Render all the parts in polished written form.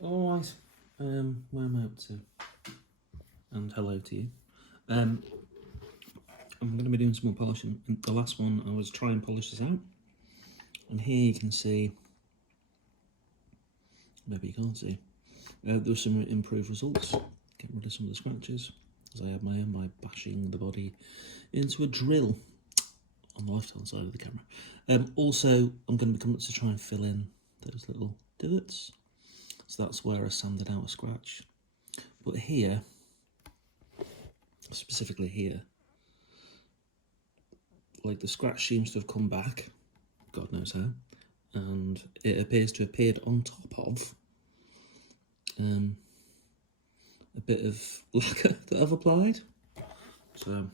Alright, where am I up to? And hello to you. I'm going to be doing some more polishing. In the last one I was trying to polish this out, and here you can see, maybe you can't see, there were some improved results. Get rid of some of the scratches, as I had my own by bashing the body into a drill on the left hand side of the camera. Also, I'm going to be coming to try and fill in those little divots. So that's where I sanded out a scratch. But here, specifically here, like the scratch seems to have come back, God knows how, and it appears to have appeared on top of a bit of lacquer that I've applied. So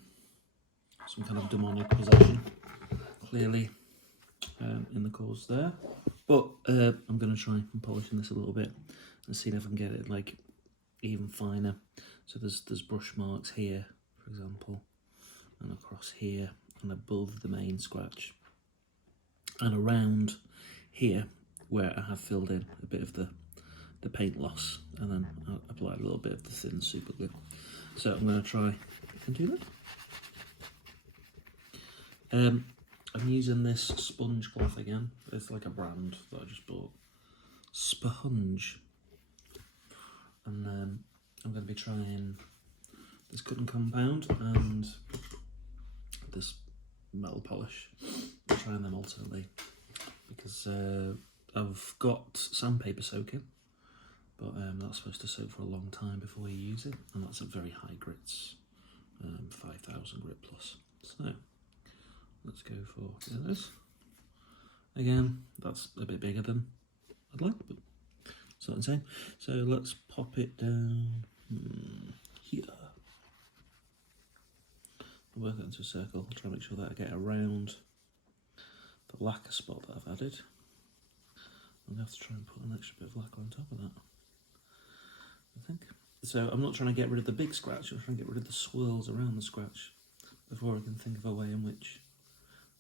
some kind of demonic possession clearly in the cause there. But I'm going to try and polishing this a little bit and see if I can get it like even finer. So there's brush marks here, for example, and across here and above the main scratch, and around here where I have filled in a bit of the paint loss, and then I'll apply a little bit of the thin super glue. So I'm going to try and do that. I'm using this sponge cloth again. It's like a brand that I just bought, Sponge, and I'm going to be trying this cutting compound and this metal polish. I'm trying them alternately because I've got sandpaper soaking, but that's supposed to soak for a long time before you use it, and that's at very high grits, 5,000 grit plus. So let's go for this. Again, that's a bit bigger than I'd like, but it's not the same. So let's pop it down here. I'll work it into a circle. I'll try and make sure that I get around the lacquer spot that I've added. I'm going to have to try and put an extra bit of lacquer on top of that, I think. So I'm not trying to get rid of the big scratch, I'm trying to get rid of the swirls around the scratch before I can think of a way in which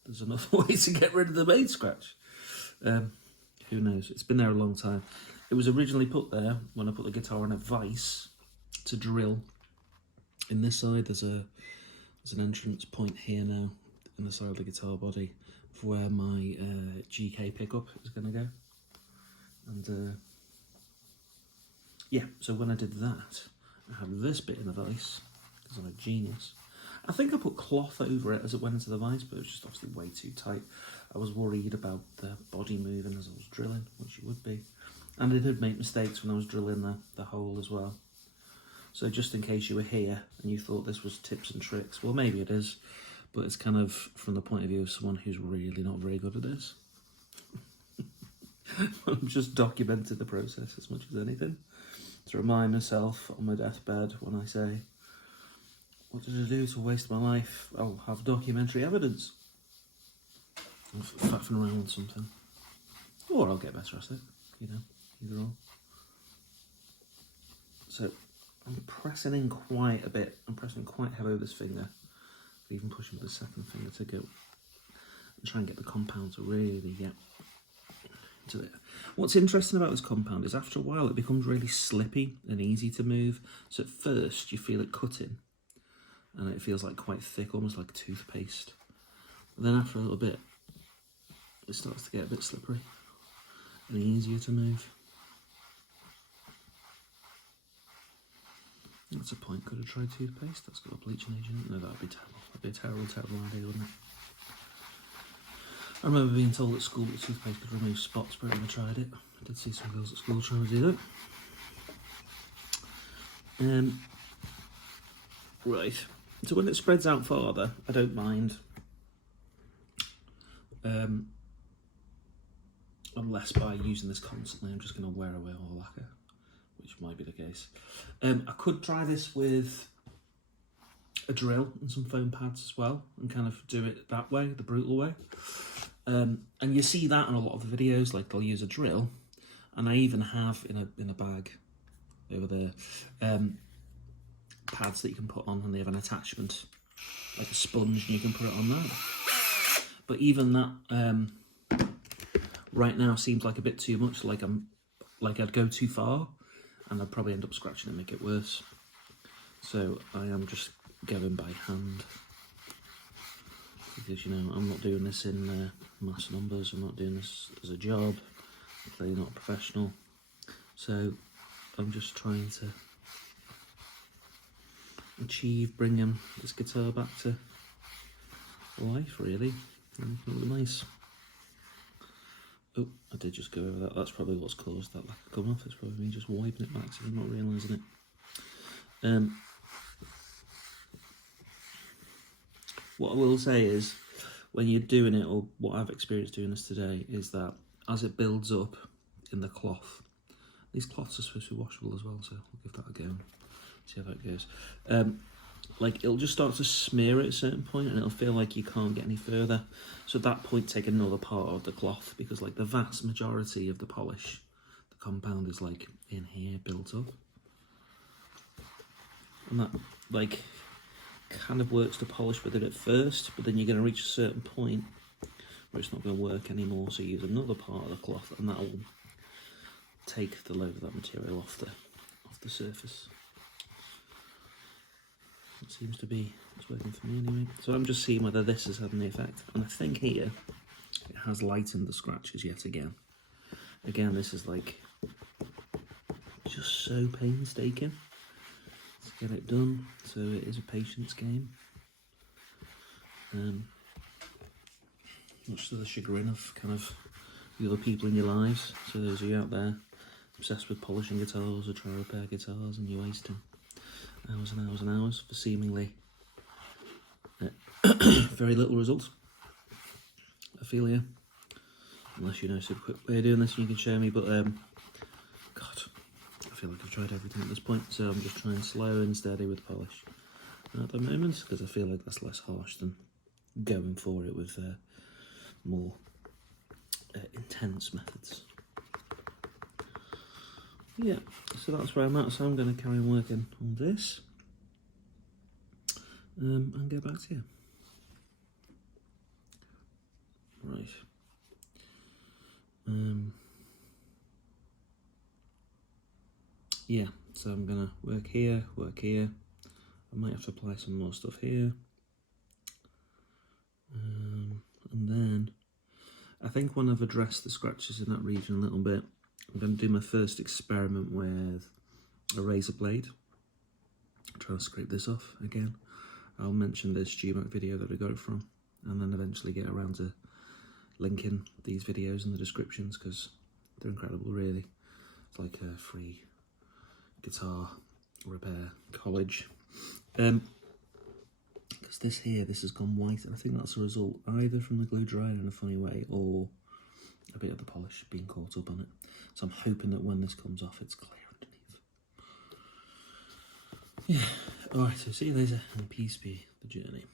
there's enough way to get rid of the main scratch. Who knows? It's been there a long time. It was originally put there when I put the guitar in a vise to drill. In this side, there's an entrance point here now in the side of the guitar body for where my GK pickup is going to go. And yeah, so when I did that, I had this bit in the vise because I'm a genius. I think I put cloth over it as it went into the vise, but it was just obviously way too tight. I was worried about the body moving as I was drilling, which you would be. And I did make mistakes when I was drilling the hole as well. So just in case you were here and you thought this was tips and tricks, well, maybe it is, but it's kind of from the point of view of someone who's really not very good at this. I'm just documenting the process as much as anything, to remind myself on my deathbed when I say, what did I do to waste my life? I'll have documentary evidence. I'm faffing around with something. Or I'll get better at it, you know, either or. So I'm pressing in quite a bit. I'm pressing quite heavy with this finger. Even pushing with the second finger to go and try and get the compound to really get into it. What's interesting about this compound is after a while it becomes really slippy and easy to move. So at first you feel it cutting, and it feels like quite thick, almost like toothpaste. And then after a little bit, it starts to get a bit slippery and easier to move. That's a point. Could have tried toothpaste. That's got a bleaching agent. No, that would be terrible. That'd be a terrible, terrible idea, wouldn't it? I remember being told at school that toothpaste could remove spots, but I never tried it. I did see some girls at school trying to do that. Right. So when it spreads out farther, I don't mind. Unless by using this constantly, I'm just going to wear away all the lacquer, which might be the case. I could try this with a drill and some foam pads as well, and kind of do it that way, the brutal way. And you see that in a lot of the videos, like they'll use a drill, and I even have in a bag over there pads that you can put on, and they have an attachment like a sponge, and you can put it on there. But even that right now seems like a bit too much. Like like I'd go too far and I'd probably end up scratching and make it worse. So I am just going by hand, because, you know, I'm not doing this in mass numbers, I'm not doing this as a job, I'm clearly not a professional. So I'm just trying to achieve bringing this guitar back to life, really, and it look nice. Oh, I did just go over that. That's probably what's caused that lack of come off. It's probably me just wiping it back so I'm not realising it. What I will say is, when you're doing it, or what I've experienced doing this today, is that as it builds up in the cloth, these cloths are supposed to be washable as well, so I'll give that a go and see how that goes. Like, it'll just start to smear at a certain point and it'll feel like you can't get any further. So at that point, take another part of the cloth, because like the vast majority of the polish, the compound is like in here built up. And that like kind of works to polish with it at first, but then you're going to reach a certain point where it's not going to work anymore, so you use another part of the cloth and that will take the load of that material off the surface. It seems to be, it's working for me anyway. So I'm just seeing whether this has had any effect. And I think here, it has lightened the scratches yet again. Again, this is like, just so painstaking to get it done. So it is a patience game. Much to the chagrin of kind of the other people in your lives. So those of you out there obsessed with polishing guitars or trying to repair guitars, and you're wasting hours and hours and hours for seemingly very little result. I feel you. Unless you know some quick way of doing this and you can show me, but God, I feel like I've tried everything at this point, so I'm just trying slow and steady with polish at the moment, because I feel like that's less harsh than going for it with more intense methods. Yeah, so that's where I'm at, so I'm going to carry on working on this and get back to you. Right. Yeah, so I'm going to work here. I might have to apply some more stuff here. And then I think when I've addressed the scratches in that region a little bit, I'm going to do my first experiment with a razor blade. Try to scrape this off again. I'll mention the StuMac video that I got it from, and then eventually get around to linking these videos in the descriptions, because they're incredible, really. It's like a free guitar repair college. Because this has gone white, and I think that's a result either from the glue drying in a funny way or a bit of the polish being caught up on it. So I'm hoping that when this comes off, it's clear underneath. Yeah, alright, so see you later, and peace be the journey.